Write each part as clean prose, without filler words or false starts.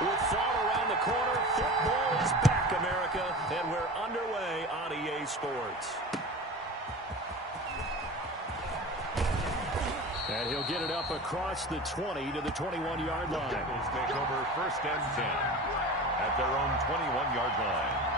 With fall around the corner, football is back, America, and we're underway on EA Sports. And he'll get it up across the 20 to the 21-yard line. The Bengals take over 1st and 10 at their own 21-yard line.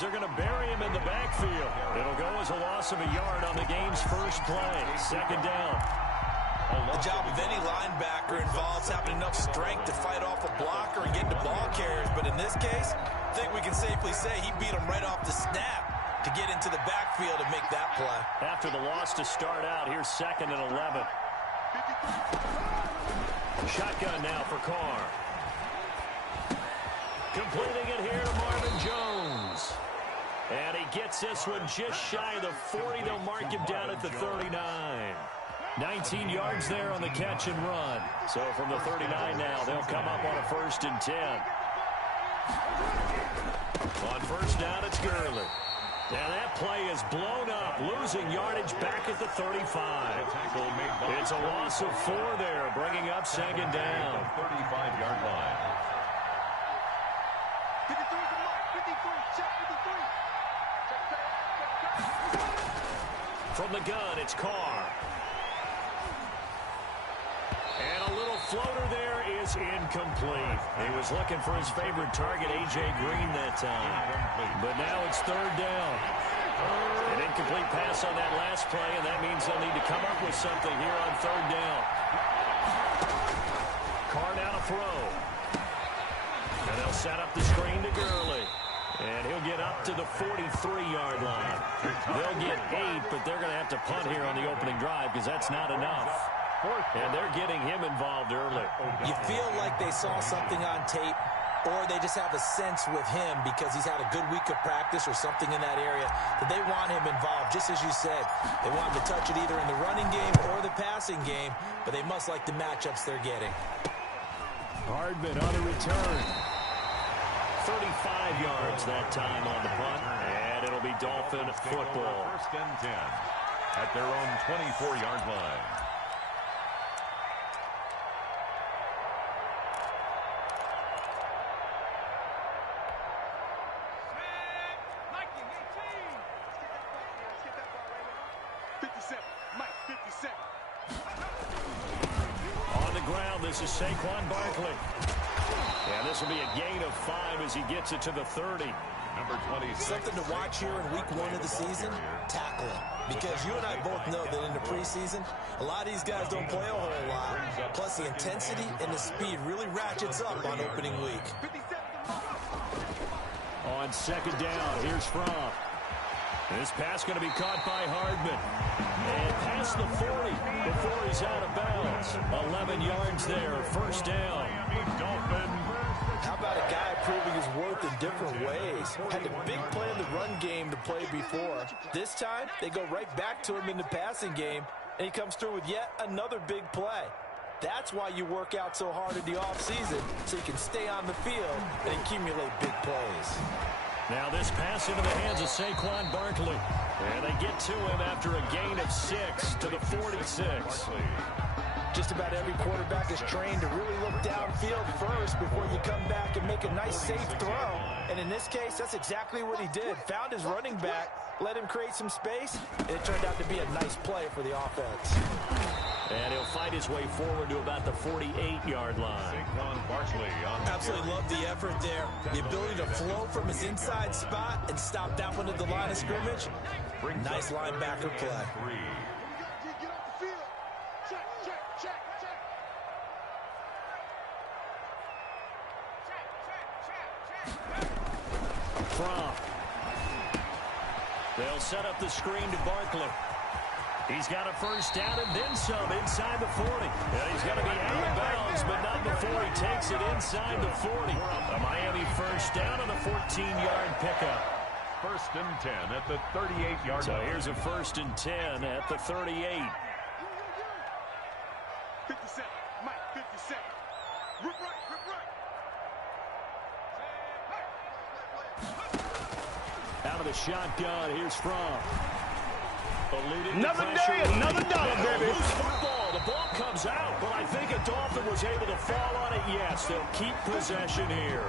They're going to bury him in the backfield. It'll go as a loss of a yard on the game's first play. 2nd down. The job of any linebacker involves having enough strength to fight off a blocker and get to ball carriers. But in this case, I think we can safely say he beat him right off the snap to get into the backfield and make that play. After the loss to start out, here's 2nd and 11. Shotgun now for Carr. Completing it here to Marvin Jones. And he gets this one just shy of the 40. They'll mark him down at the 39. 19 yards there on the catch and run. So from the 39 now, they'll come up on a 1st and 10. On 1st down, it's Gurley. Now that play is blown up, losing yardage back at the 35. It's a loss of 4 there, bringing up 2nd down. 35-yard line. From the gun, it's Carr. And a little floater there is incomplete. He was looking for his favorite target, A.J. Green, that time. But now it's 3rd down. An incomplete pass on that last play, and that means they'll need to come up with something here on 3rd down. Carr now to throw. And they'll set up the screen to Gurley. And he'll get up to the 43-yard line. They'll get 8, but they're going to have to punt here on the opening drive because that's not enough. And they're getting him involved early. You feel like they saw something on tape, or they just have a sense with him because he's had a good week of practice or something in that area that they want him involved. Just as you said, they want him to touch it either in the running game or the passing game, but they must like the matchups they're getting. Hardman on the return. 35 yards that time on the punt, and it'll be Dolphin football. 1st and 10 at their own 24-yard line. On the ground, this is Saquon Barkley. And this will be a gain of 5 as he gets it to the 30. Number 26. Something to watch here in week 1 of the season, tackling. Because you and I both know that in the preseason, a lot of these guys don't play a whole lot. Plus the intensity and the speed really ratchets up on opening week. On 2nd down, here's Fromm. This pass going to be caught by Hardman. And past the 40 before he's out of bounds. 11 yards there, 1st down. How about a guy proving his his worth in different ways. Had a big play in the run game to play before. This time, they go right back to him in the passing game, and he comes through with yet another big play. That's why you work out so hard in the offseason, so you can stay on the field and accumulate big plays. Now this pass into the hands of Saquon Barkley. And they get to him after a gain of 6 to the 46. Just about every quarterback is trained to really look downfield first before you come back and make a nice, safe throw. And in this case, that's exactly what he did. Found his running back, let him create some space, and it turned out to be a nice play for the offense. And he'll fight his way forward to about the 48-yard line. Absolutely love the effort there. The ability to flow from his inside spot and stop that one at the line of scrimmage. Nice linebacker play. They'll set up the screen to Barkley. He's got a first down and then some inside the 40. And he's going to be out of bounds, but not before he takes it inside the 40. A Miami first down on the 14-yard pickup. First and 10 at the 38-yard line. So here's a first and 10 at the 38. 57, Mike, 57. Rip right, rip right. Out of the shotgun, here's Fromm. Another day, another dollar, baby. Loose football. The ball comes out, but I think a Dolphin was able to fall on it. Yes, they'll keep possession here.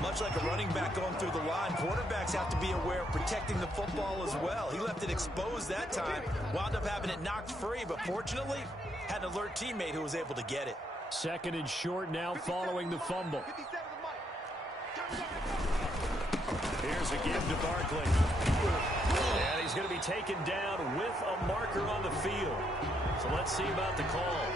Much like a running back going through the line, quarterbacks have to be aware of protecting the football as well. He left it exposed that time, wound up having it knocked free, but fortunately, had an alert teammate who was able to get it. Second and short now following the fumble. Here's a give to Barkley. And he's going to be taken down with a marker on the field. So let's see about the call.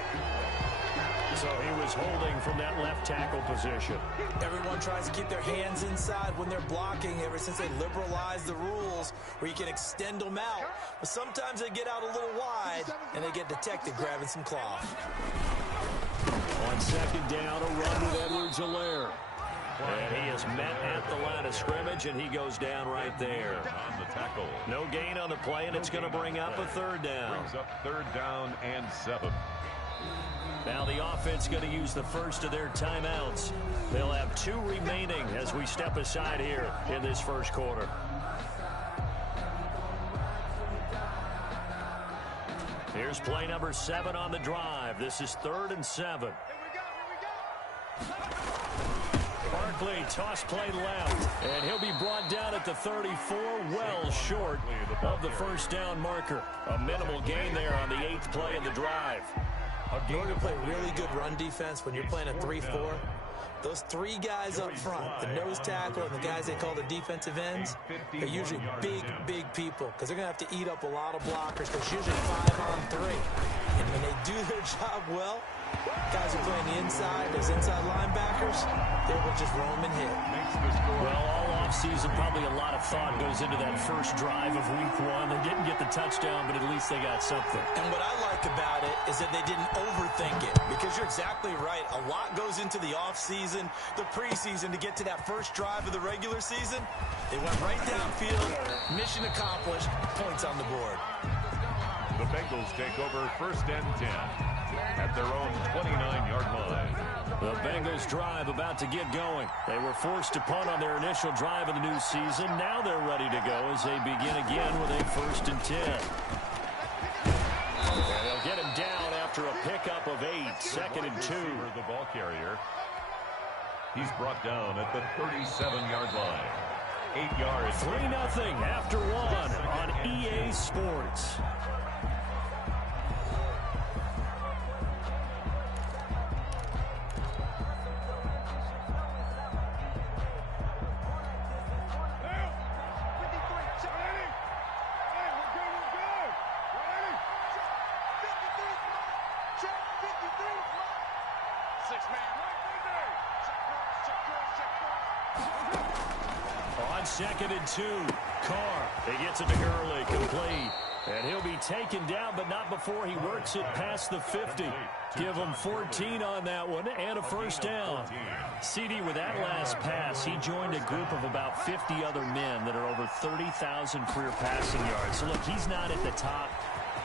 So he was holding from that left tackle position. Everyone tries to keep their hands inside when they're blocking ever since they liberalized the rules where you can extend them out. But sometimes they get out a little wide and they get detected grabbing some cloth. On second down, a run with Edwards-Helaire. And he is met at the line of scrimmage, and he goes down right there. On the tackle. No gain on the play, and it's going to bring up a third down. Brings up third down and 7. Now the offense going to use the first of their timeouts. They'll have 2 remaining as we step aside here in this first quarter. Here's play number 7 on the drive. This is 3rd and 7. Barkley, toss play left, and he'll be brought down at the 34, well short of the first down marker. A minimal gain there on the 8th play of the drive. In order to play really good run defense when you're playing a 3-4, those 3 guys up front, the nose tackle and the guys they call the defensive ends, are usually big people because they're going to have to eat up a lot of blockers because it's usually 5 on 3. And when they do their job well, guys who play on the inside, those inside linebackers, they will just roam and hit. Well, all offseason, probably a lot of thought goes into that first drive of week 1. They didn't get the touchdown, but at least they got something. And what I like about it is that they didn't overthink it because you're exactly right. A lot goes into the offseason, the preseason to get to that first drive of the regular season. They went right downfield, mission accomplished, points on the board. The Bengals take over first and 10 at their own 29-yard line. The Bengals drive about to get going. They were forced to punt on their initial drive of the new season. Now they're ready to go as they begin again with a first and 10. And they'll get him down after a pickup of 8, 2nd and 2. The ball carrier. He's brought down at the 37-yard line. 8 yards. 3-0 after 1 on EA Sports. On 2nd and 2, Carr. He gets it to Gurley, complete. And he'll be taken down, but not before he works it past the 50. Give him 14 on that one and a first down. CD, with that last pass, he joined a group of about 50 other men that are over 30,000 career passing yards. So, look, he's not at the top,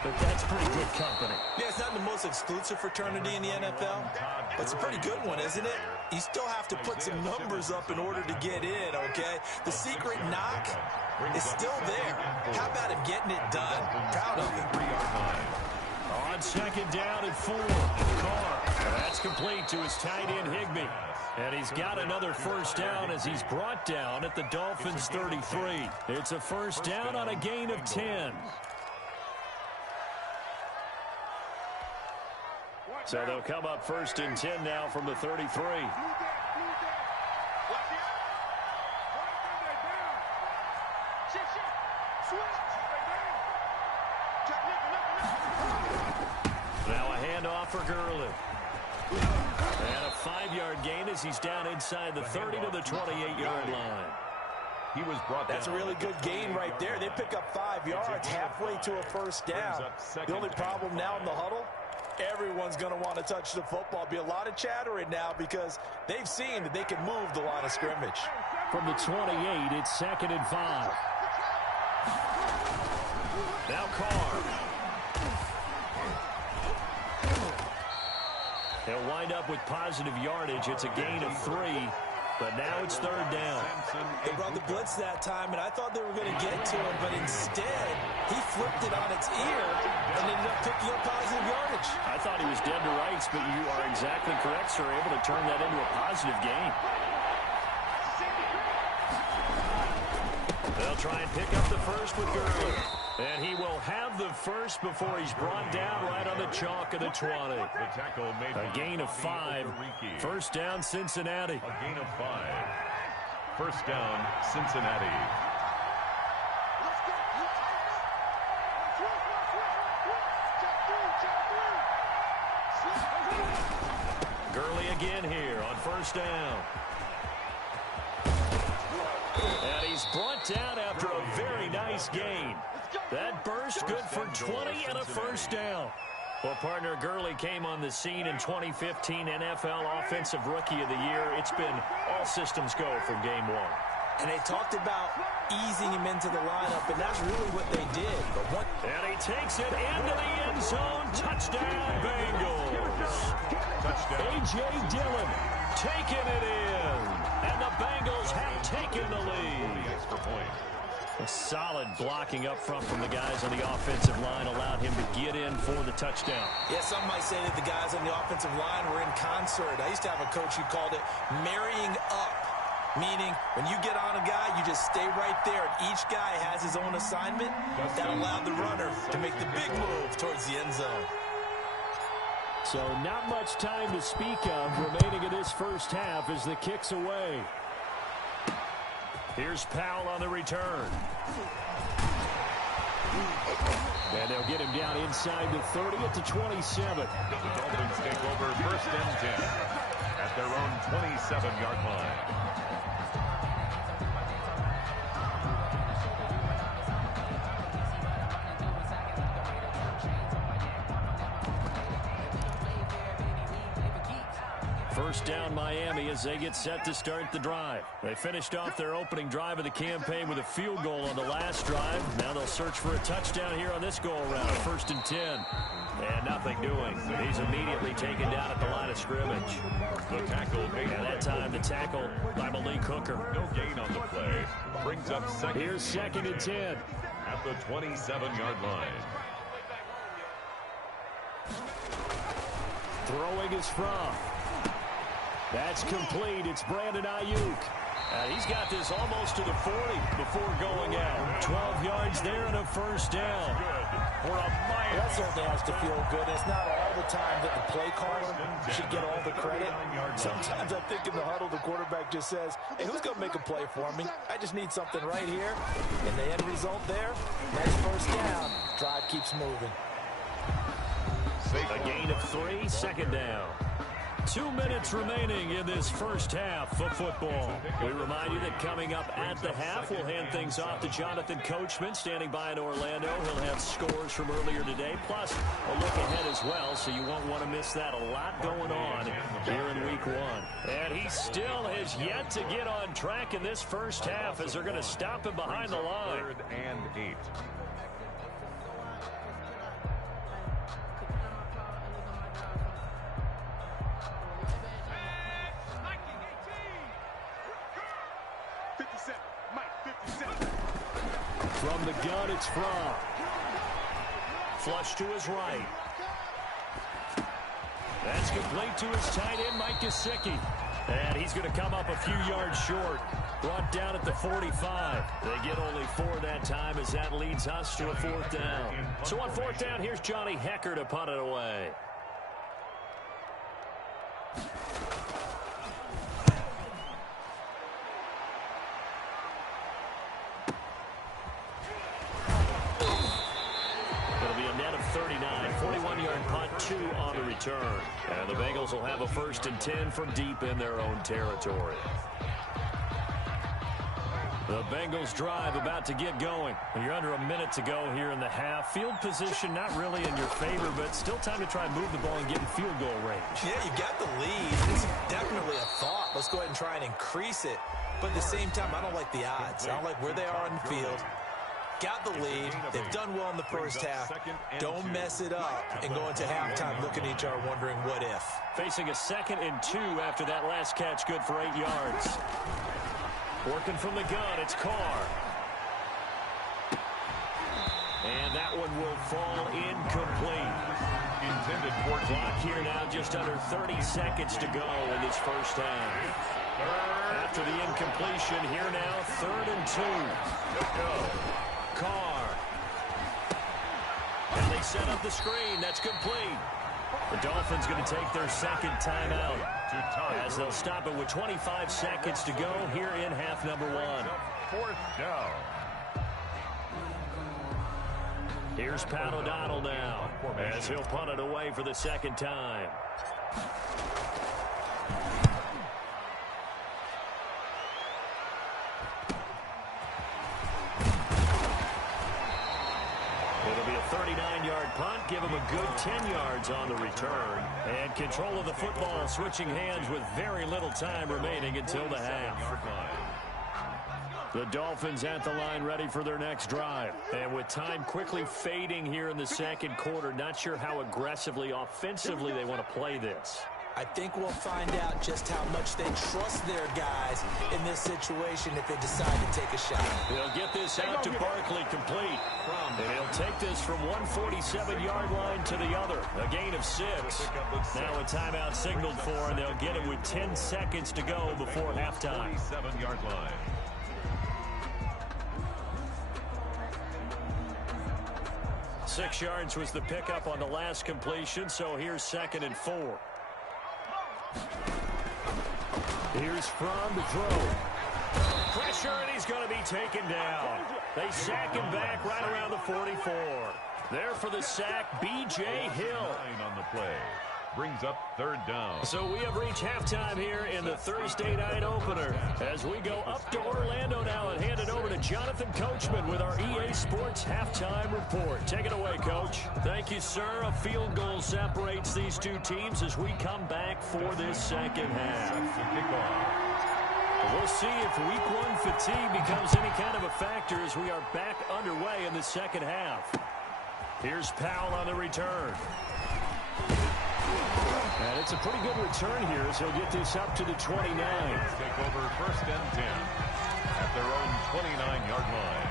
but that's pretty good company. Yeah, it's not the most exclusive fraternity in the NFL, but it's a pretty good one, isn't it? You still have to put some numbers up in order to get in, okay? The secret knock is still there. How about him getting it done? Proud of him. On second down and 4, Carr. That's complete to his tight end, Higbee. And he's got another first down as he's brought down at the Dolphins' 33. It's a first down on a gain of 10. So they'll come up first and 10 now from the 33. Now a handoff for Gurley. And a 5-yard gain as he's down inside the 30 to the 28-yard line. He was brought down. That's a really good gain right there. They pick up 5 yards halfway to a first down. The only problem now in the huddle, everyone's going to want to touch the football. Be a lot of chattering now because they've seen that they can move the line of scrimmage. From the 28, it's 2nd and 5. Now Carr. He'll wind up with positive yardage. It's a gain of 3, but now it's 3rd down. They brought the blitz that time, and I thought they were going to get to him, but instead, he flipped it on its ear and ended up picking up positive yardage. I thought he was dead to rights, but you are exactly correct, sir. Able to turn that into a positive gain. They'll try and pick up the first with Gurley. And he will have the first before he's brought down right on the chalk of the 20. A gain of 5. First down, Cincinnati. A gain of 5. First down, Cincinnati. Gurley again here on first down. And he's brought down after a very nice gain. That burst good for 20 and a first down. Well, partner, Gurley came on the scene in 2015 NFL Offensive Rookie of the Year. It's been all systems go from game 1. And they talked about easing him into the lineup, and that's really what they did. And he takes it into the end zone. Touchdown, Bengals. A.J. Dillon taking it in. And the Bengals have taken the lead. Extra point. A solid blocking up front from the guys on the offensive line allowed him to get in for the touchdown. Yeah, some might say that the guys on the offensive line were in concert. I used to have a coach who called it marrying up, meaning when you get on a guy, you just stay right there, and each guy has his own assignment. That allowed the runner to make the big move towards the end zone. So not much time to speak of remaining in this first half as the kick's away. Here's Powell on the return. And they'll get him down inside the 30 at the 27. The Dolphins take over first and 10 at their own 27-yard line. First down Miami as they get set to start the drive. They finished off their opening drive of the campaign with a field goal on the last drive. Now they'll search for a touchdown here on this go-around. First and 10. And nothing doing. He's immediately taken down at the line of scrimmage. The tackle made at that time, the tackle by Malik Hooker. No gain on the play. Brings up second. Here's 2nd and 10. At the 27-yard line. Throwing is from. That's complete. It's Brandon Ayuk. He's got this almost to the 40 before going out. 12 yards there and a first down. That certainly has to feel good. It's not all the time that the play caller should get all the credit. Sometimes I think in the huddle, the quarterback just says, hey, who's going to make a play for me? I just need something right here. And the end result there, nice first down. Drive keeps moving. A gain of 3, second down. 2 minutes remaining in this first half of football. We remind you that coming up at the half, we'll hand things off to Jonathan Coachman, standing by in Orlando. He'll have scores from earlier today, plus a look ahead as well, so you won't want to miss that. A lot going on here in week one. And he still has yet to get on track in this first half as they're going to stop him behind the line. 3rd and 8. From the gun, it's Fromm. Flush to his right. That's complete to his tight end, Mike Gesicki. And he's going to come up a few yards short. Brought down at the 45. They get only 4 that time as that leads us to a 4th down. So on 4th down, here's Johnny Hecker to punt it away. It'll be a net of 39, 41-yard punt, 2 on the return. And the Bengals will have a 1st and 10 from deep in their own territory. The Bengals drive about to get going. You're under a minute to go here in the half. Field position not really in your favor, but still time to try and move the ball and get in field goal range. Yeah, you got the lead. It's definitely a thought. Let's go ahead and try and increase it. But at the same time, I don't like the odds. I don't like where they are on the field. Got the lead. They've done well in the first half. Don't mess it up and go into halftime looking at each other wondering what if. Facing a 2nd and 2 after that last catch, good for 8 yards. Working from the gun, it's Carr. And that one will fall incomplete. Intended for clock here now, just under 30 seconds to go in this first half. After the incompletion, here now, 3rd and 2. Carr. And they set up the screen. That's complete. The Dolphins going to take their 2nd timeout as they'll stop it with 25 seconds to go here in half number 1. 4th down. Here's Pat O'Donnell now as he'll punt it away for the 2nd time. It'll be a 39-yard punt, give him a good 10 yards on the return. And control of the football switching hands with very little time remaining until the half. The Dolphins at the line ready for their next drive. And with time quickly fading here in the 2nd quarter, not sure how aggressively, offensively they want to play this. I think we'll find out just how much they trust their guys in this situation if they decide to take a shot. They'll get this out to Barkley complete. And he'll take this from 147-yard line to the other. A gain of 6. Now a timeout signaled for, and they'll get it with 10 seconds to go before halftime. 47-yard line. Six yards was the pickup on the last completion, so here's 2nd and 4. Here's Fromm to throw. Pressure, and he's going to be taken down. They sack him back right around the 44. There for the sack, B.J. Hill. On the play. Brings up 3rd down. So we have reached halftime here in the Thursday night opener as we go up to Orlando now and hand it over to Jonathan Coachman with our EA Sports halftime report. Take it away, Coach. Thank you, sir. A field goal separates these two teams as we come back for this 2nd half. We'll see if week 1 fatigue becomes any kind of a factor as we are back underway in the 2nd half. Here's Powell on the return. And it's a pretty good return here as he'll get this up to the 29. Take over 1st and 10 at their own 29-yard line.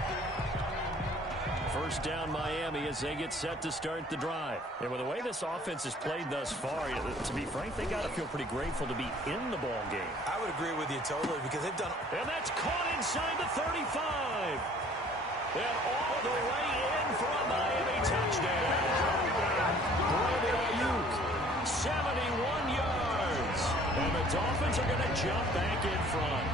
1st down Miami as they get set to start the drive. And with the way this offense has played thus far, to be frank, they got to feel pretty grateful to be in the ball game. I would agree with you totally because they've done... And that's caught inside the 35. And all the way in for a Miami touchdown. Brandon Ayuk, 71 yards. And the Dolphins are going to jump back in front.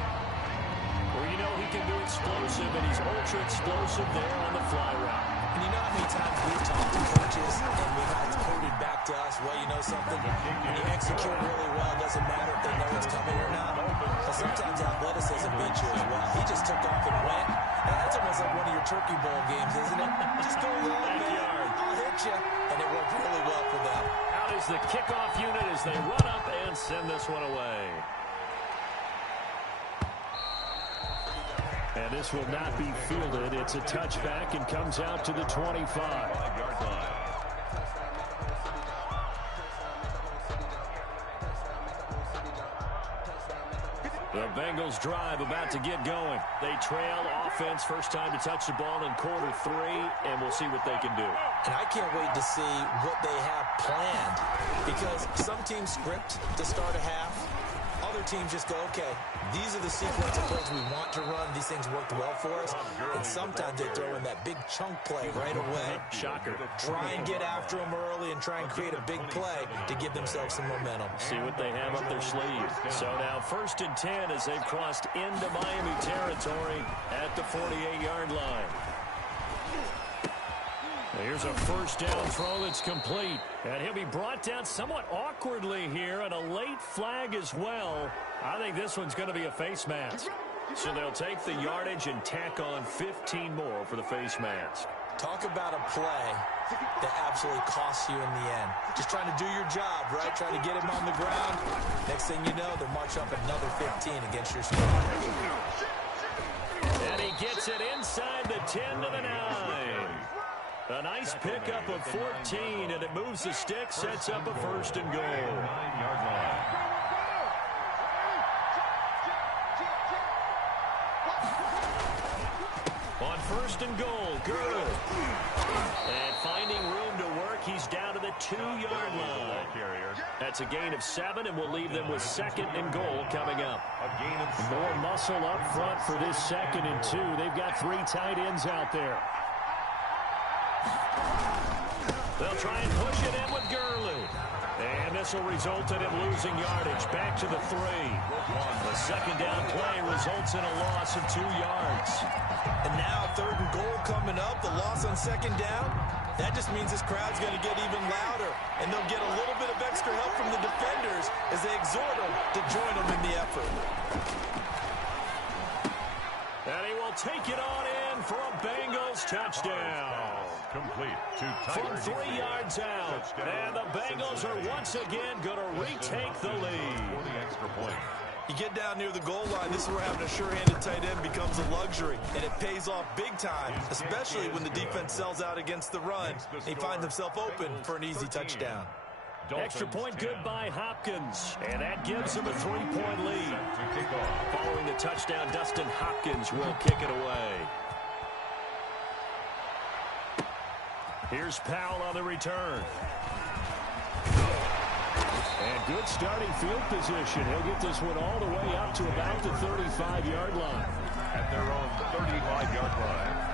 Well, you know he can be explosive, and he's ultra explosive there on the fly route. And you know how many times we've talked to coaches and we've had it quoted back to us, well, you know something, when you execute really well, it doesn't matter if they know it's coming or not. But sometimes athleticism beats you as well. He just took off and went. And that's almost like one of your Turkey Bowl games, isn't it? Just go long, man. I'll hit you. And it worked really well for them. Out is the kickoff unit as they run up and send this one away. And this will not be fielded. It's a touchback and comes out to the 25-yard line. The Bengals drive about to get going. They trail offense, first time to touch the ball in quarter 3, and we'll see what they can do. And I can't wait to see what they have planned, because some teams script to start a half. Other teams just go, okay, these are the sequence of plays we want to run. These things worked well for us. And sometimes they throw in that big chunk play right away. Shocker. Try and get after them early and try and create a big play to give themselves some momentum. See what they have up their sleeve. So now 1st and 10 as they've crossed into Miami territory at the 48-yard line. Here's a first down throw that's complete. And he'll be brought down somewhat awkwardly here, and a late flag as well. I think this one's going to be a face mask. So they'll take the yardage and tack on 15 more for the face mask. Talk about a play that absolutely costs you in the end. Just trying to do your job, right? Trying to get him on the ground. Next thing you know, they'll march up another 15 against your squad. And he gets it inside the 10 to the 9. A nice pickup of 14, and it moves the stick, sets up a 1st and goal. 9-yard line. On 1st and goal, Gurley. And finding room to work, he's down to the 2-yard line. That's a gain of 7, and we'll leave them with 2nd and goal coming up. More muscle up front for this 2nd and 2. They've got 3 tight ends out there. They'll try and push it in with Gurley. And this will result in him losing yardage. Back to the 3. The 2nd down play results in a loss of 2 yards. And now 3rd and goal coming up. The loss on 2nd down. That just means this crowd's going to get even louder. And they'll get a little bit of extra help from the defenders as they exhort them to join them in the effort. And he will take it on in for a Bengals touchdown. Complete to From 3 yards out. And the Bengals are once again going to retake the lead. For the extra point. You get down near the goal line, this is where having a sure-handed tight end becomes a luxury, and it pays off big time, especially when the defense sells out against the run. He finds himself open for an easy touchdown. Extra point good by Hopkins, and that gives him a 3-point lead. Following the touchdown, Dustin Hopkins will kick it away. Here's Powell on the return. And good starting field position. He'll get this one all the way up to about the 35-yard line. At their own 35-yard line.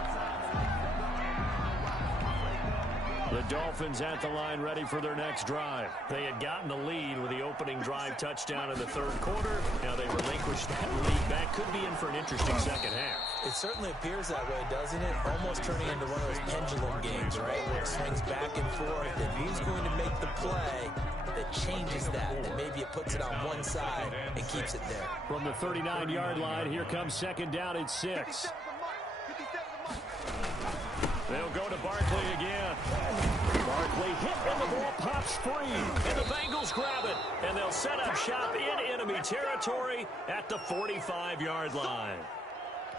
The Dolphins at the line ready for their next drive. They had gotten the lead with the opening drive touchdown in the 3rd quarter. Now they relinquished that lead. That could be in for an interesting 2nd half. It certainly appears that way, doesn't it? Almost turning into one of those pendulum games, right? Where it swings back and forth, and who's going to make the play that changes that maybe it puts it on one side and keeps it there. From the 39-yard line, here comes 2nd down at 6. They'll go to Barkley again. Barkley hit and the ball pops free. And the Bengals grab it. And they'll set up shop in enemy territory at the 45-yard line.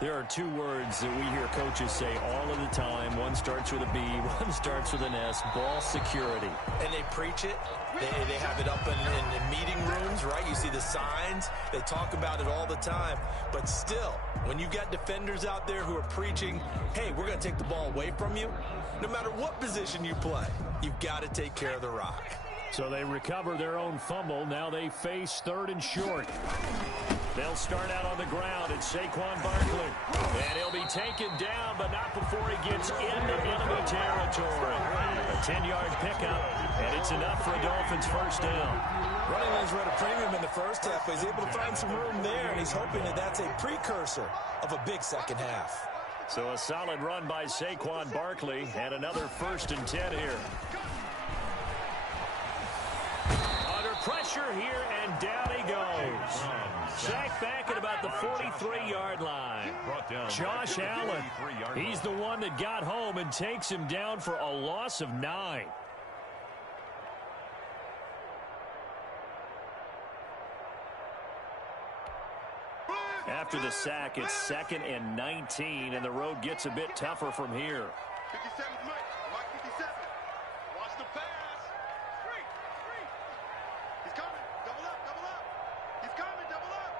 There are 2 words that we hear coaches say all of the time. One starts with a B, one starts with an S. Ball security. And they preach it. They have it up in meeting rooms, right? You see the signs. They talk about it all the time. But still, when you got defenders out there who are preaching, hey, we're going to take the ball away from you, no matter what position you play, you've got to take care of the rock. So they recover their own fumble. Now they face 3rd and short. They'll start out on the ground. It's Saquon Barkley. And he'll be taken down, but not before he gets into enemy territory. A 10-yard pickup, and it's enough for a Dolphins first down. Running lanes were at a premium in the first half, but he's able to find some room there, and he's hoping that that's a precursor of a big second half. So a solid run by Saquon Barkley and another 1st and 10 here. Under pressure here and down he goes. Sacked back at about the 43-yard line. Josh Allen, he's the one that got home and takes him down for a loss of 9. After the sack, it's 2nd and 19, and the road gets a bit tougher from here. 57 Mike 57. Watch the pass. Three. He's coming. Double up. He's coming. Double up.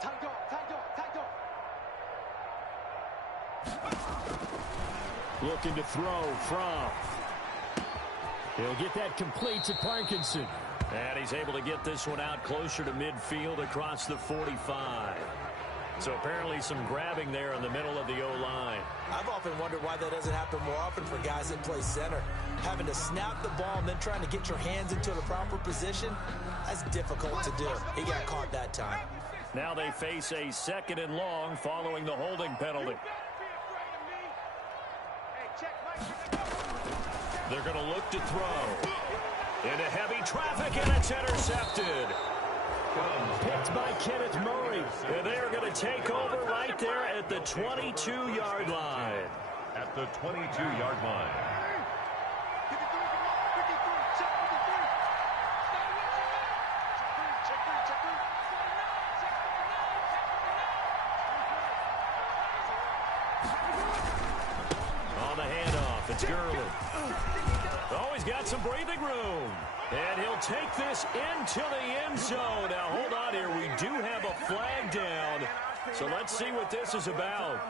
Tight dog. Looking to throw from. He'll get that complete to Parkinson. And he's able to get this one out closer to midfield across the 45. So apparently some grabbing there in the middle of the O-line. I've often wondered why that doesn't happen more often for guys that play center. Having to snap the ball and then trying to get your hands into the proper position, that's difficult to do. He got caught that time. Now they face a 2nd and long following the holding penalty. They're going to look to throw. Into heavy traffic, and it's intercepted. Picked by Kenneth Murray. And they are going to take over right there at the 22-yard line. At the 22-yard line. On the handoff, it's Gurley. Oh, he's got some breathing room. And he'll take this into the end zone. Now, hold on here. We do have a flag down. So let's see what this is about.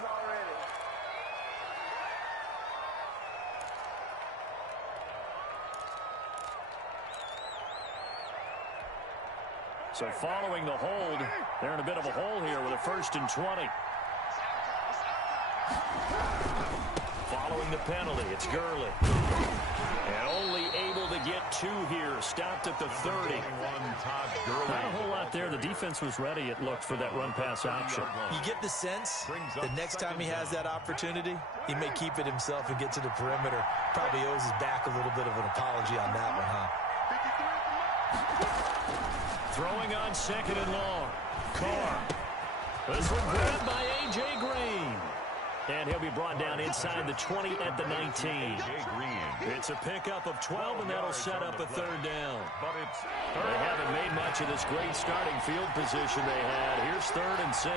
So following the hold, they're in a bit of a hole here with a 1st and 20. Following the penalty, it's Gurley. And only able to get 2 here. Stopped at the 30. Not a whole lot there. The defense was ready, it looked, for that run-pass option. You get the sense the next time he has that opportunity, he may keep it himself and get to the perimeter. Probably owes his back a little bit of an apology on that one, huh? Throwing on 2nd and long. Carr. This one grabbed by A.J. Green. And he'll be brought down inside the 20 at the 19. It's a pickup of 12, and that'll set up a 3rd down. They haven't made much of this great starting field position they had. Here's 3rd and 6.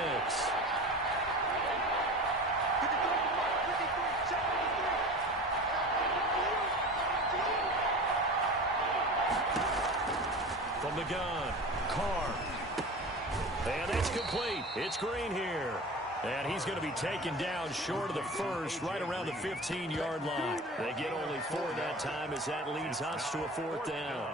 From the gun, Carr. And it's complete. It's Green here. And he's going to be taken down short of the 1st, right around the 15-yard line. They get only 4 that time as that leads us to a 4th down.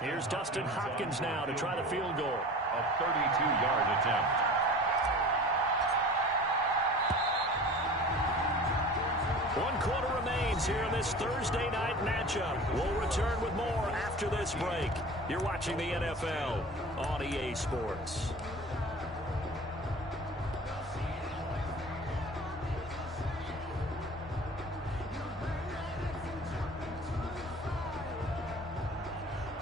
Here's Dustin Hopkins now to try the field goal. A 32-yard attempt. One quarter remains here in this Thursday night matchup. We'll return with more after this break. You're watching the NFL on EA Sports.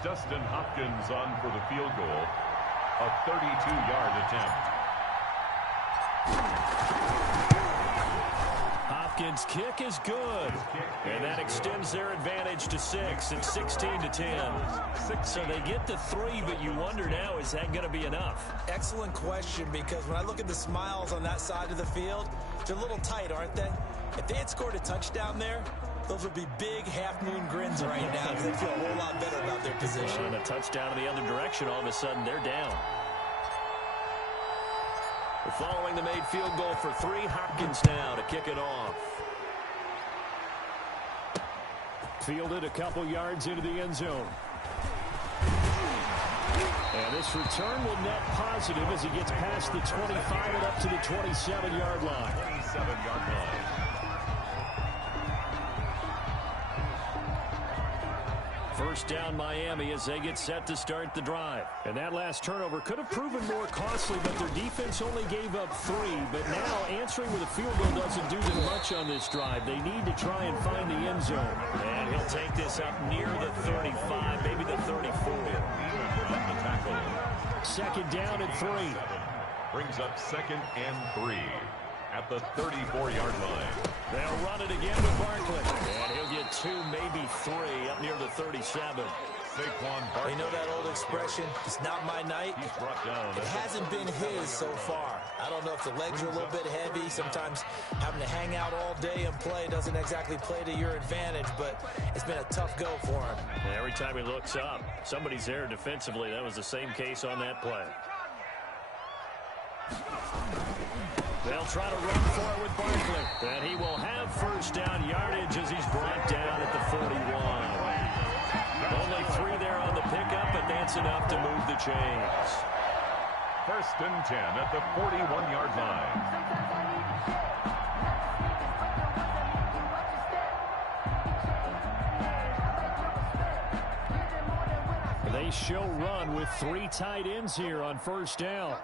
Dustin Hopkins on for the field goal. A 32-yard attempt. Hopkins' kick is good, and that extends their advantage to 6. It's 16-10. So they get the 3, but you wonder now, is that going to be enough? Excellent question, because when I look at the smiles on that side of the field, they're a little tight, aren't they? If they had scored a touchdown there, those would be big half-moon grins right now because they feel a whole lot better about their position. And a touchdown in the other direction, all of a sudden they're down. Following the made field goal for 3, Hopkins now to kick it off. Fielded a couple yards into the end zone. And this return will net positive as he gets past the 25 and up to the 27-yard line. 27-yard line. First down Miami as they get set to start the drive. And that last turnover could have proven more costly, but their defense only gave up 3. But now answering with a field goal doesn't do them much on this drive. They need to try and find the end zone. And he'll take this up near the 35, maybe the 34. Second down and 3. Brings up 2nd and 3 at the 34-yard line. They'll run it again with Barkley. And he'll get 2, maybe 3 up near the 37. Saquon Barkley. You know that old expression, it's not my night? He's brought down. It hasn't been his so far. I don't know if the legs are a little bit heavy. Sometimes having to hang out all day and play doesn't exactly play to your advantage, but it's been a tough go for him. And every time he looks up, somebody's there defensively. That was the same case on that play. They'll try to run for it with Barkley. And he will have first down yardage as he's brought down at the 41. Only 3 there on the pickup, but that's enough to move the chains. 1st and 10 at the 41-yard line. They show run with 3 tight ends here on first down.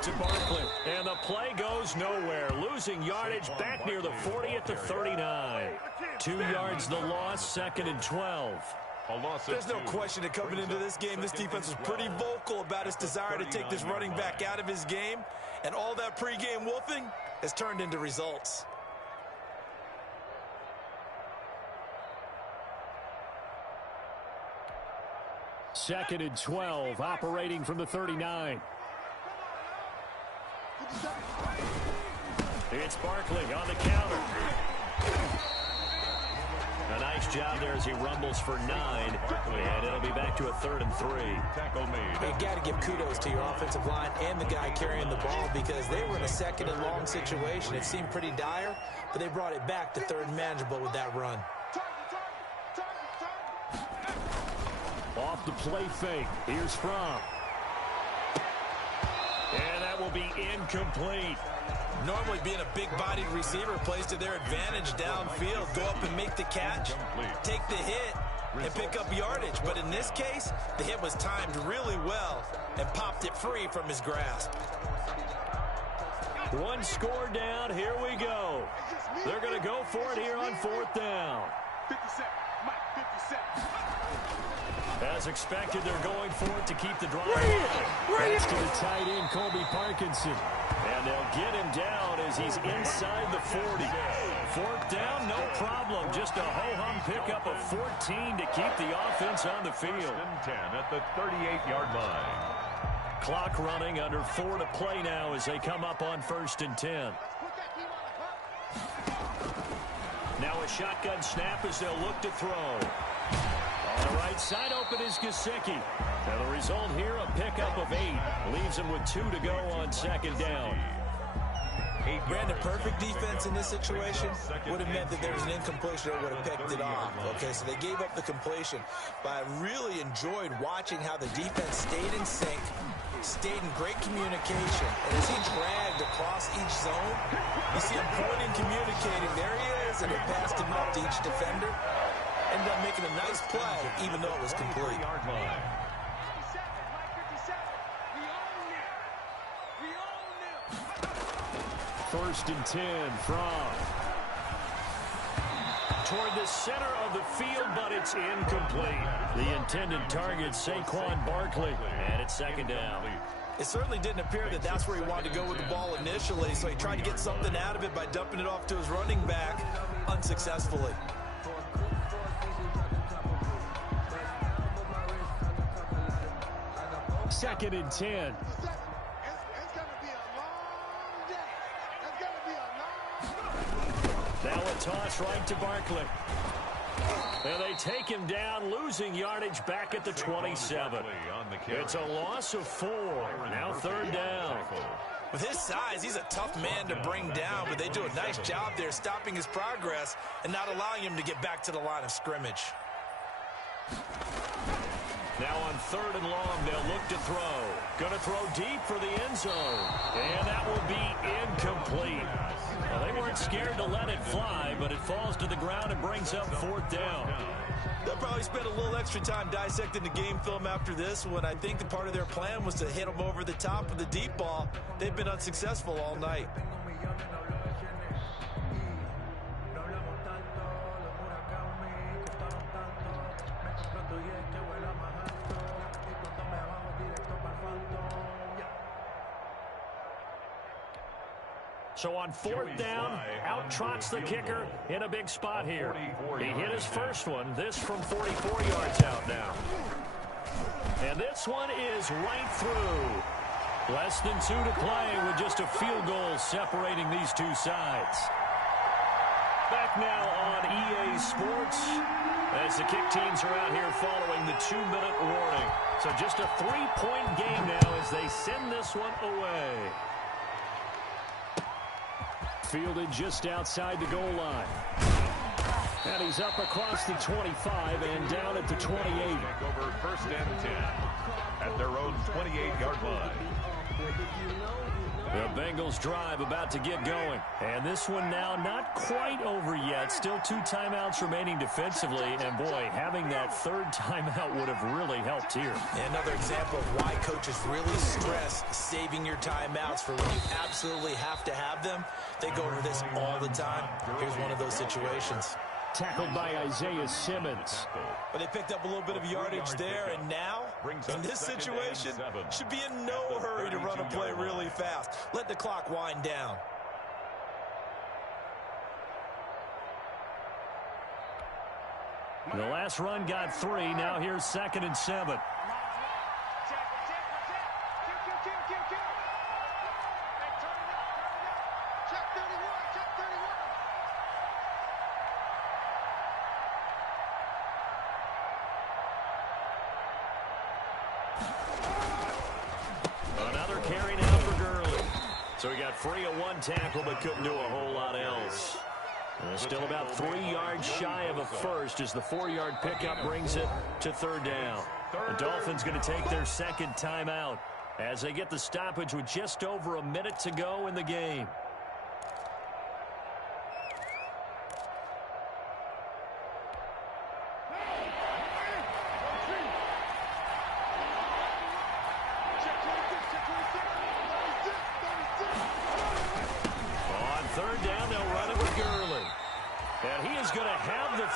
To Barkley, and the play goes nowhere, losing yardage back near the 40 at the 39. 2 yards the loss, 2nd and 12. There's no question that coming into this game, this defense was pretty vocal about its desire to take this running back out of his game, and all that pregame wolfing has turned into results. Second and 12, operating from the 39. It's Barkley on the counter. A nice job there as he rumbles for 9. And it'll be back to a 3rd and 3. Tackle made. You got to give kudos to your offensive line and the guy carrying the ball because they were in a 2nd and long situation. It seemed pretty dire, but they brought it back to 3rd and manageable with that run. Off the play fake. Here's Fromm. And that will be incomplete. Normally being a big-bodied receiver plays to their advantage downfield. Go up and make the catch, take the hit, and pick up yardage. But in this case, the hit was timed really well and popped it free from his grasp. 1 score down. Here we go. They're going to go for it here on 4th down. 57, Mike 57. As expected, they're going for it to keep the drive. Pass to the tight end, Colby Parkinson. And they'll get him down as he's inside the 40. 4th down, no problem. Just a ho-hum pickup of 14 to keep the offense on the field. 1st and 10 at the 38-yard line. Clock running, under 4 to play now as they come up on 1st and 10. Now a shotgun snap as they'll look to throw. On the right side open is Gesicki. And the result here, a pickup of 8. Leaves him with 2 to go on 2nd down. Brandon, perfect defense in this situation would have meant that there was an incompletion that would have picked it off. Okay, so they gave up the completion. But I really enjoyed watching how the defense stayed in sync, stayed in great communication. And as he dragged across each zone, you see him pointing, communicating. There he is, and it passed him up to each defender. Ended up making a nice play, even though it was complete. 1st and 10 from toward the center of the field, but it's incomplete. The intended target, Saquon Barkley, and it's 2nd down. It certainly didn't appear that that's where he wanted to go with the ball initially, so he tried to get something out of it by dumping it off to his running back unsuccessfully. Second and 10. Now a toss right to Barkley. And they take him down, losing yardage back at the 27. It's a loss of 4. Now 3rd down. With his size, he's a tough man to bring down, but they do a nice job there stopping his progress and not allowing him to get back to the line of scrimmage. Now on 3rd and long, they'll look to throw. Going to throw deep for the end zone. And that will be incomplete. Well, they weren't scared to let it fly, but it falls to the ground and brings up 4th down. They'll probably spend a little extra time dissecting the game film after this one. I think the part of their plan was to hit them over the top with the deep ball. They've been unsuccessful all night. So on 4th down, out trots the kicker in a big spot here. He hit his first one, this from 44 yards out now. And this one is right through. Less than 2 to play with just a field goal separating these two sides. Back now on EA Sports as the kick teams are out here following the 2-minute warning. So just a 3-point game now as they send this one away. Fielded just outside the goal line. And he's up across the 25 and down at the 28. Over 1st and 10 at their own 28-yard line. The Bengals drive about to get going. And this one now not quite over yet. Still 2 timeouts remaining defensively. And, boy, having that 3rd timeout would have really helped here. Another example of why coaches really stress saving your timeouts for when you absolutely have to have them. They go over this all the time. Here's one of those situations. Tackled by Isaiah Simmons. But they picked up a little bit of yardage there, and now, in this situation, should be in no hurry to run a play really fast. Let the clock wind down. The last run got 3. Now here's 2nd and 7. Another carry now for Gurley. So he got free of 1 tackle but couldn't do a whole lot else. Still about 3 yards shy of a first as the 4-yard pickup brings it to 3rd down. The Dolphins going to take their 2nd timeout as they get the stoppage with just over a minute to go in the game.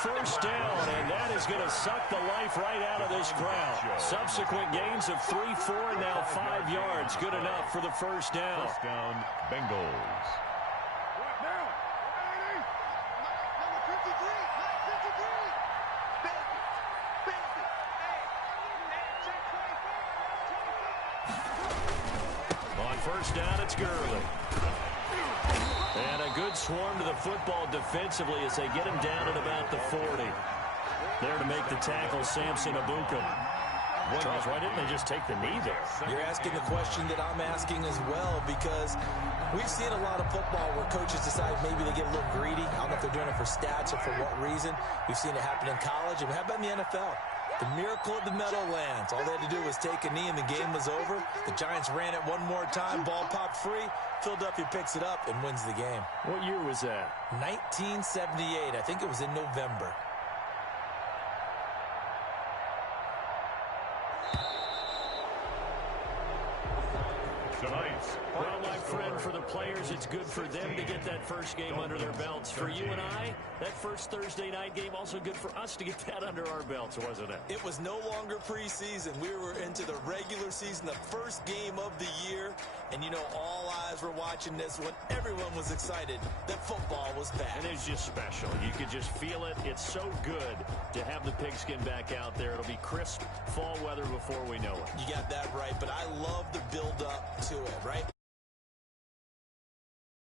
First down, and that is going to suck the life right out of this crowd. Subsequent gains of 3, 4, and now 5 yards. Good enough for the first down. First down, Bengals. On first down, it's Gurley. And a good swarm to the football defensively as they get him down at about the 40. There to make the tackle, Samson Abuka. Charles, why didn't they just take the knee there? You're asking the question that I'm asking as well, because we've seen a lot of football where coaches decide maybe they get a little greedy. I don't know if they're doing it for stats or for what reason. We've seen it happen in college, and how about in the NFL? The miracle of the Meadowlands. All they had to do was take a knee and the game was over. The Giants ran it one more time. Ball popped free. Philadelphia picks it up and wins the game. What year was that? 1978. I think it was in November. Well, my friend, for the players, it's good for them to get that first game under their belts. For you and I, that first Thursday night game, also good for us to get that under our belts, wasn't it? It was no longer preseason. We were into the regular season, the first game of the year. And, you know, all eyes were watching this one. Everyone was excited that football was back. And it's just special. You could just feel it. It's so good to have the pigskin back out there. It'll be crisp fall weather before we know it. You got that right. But I love the build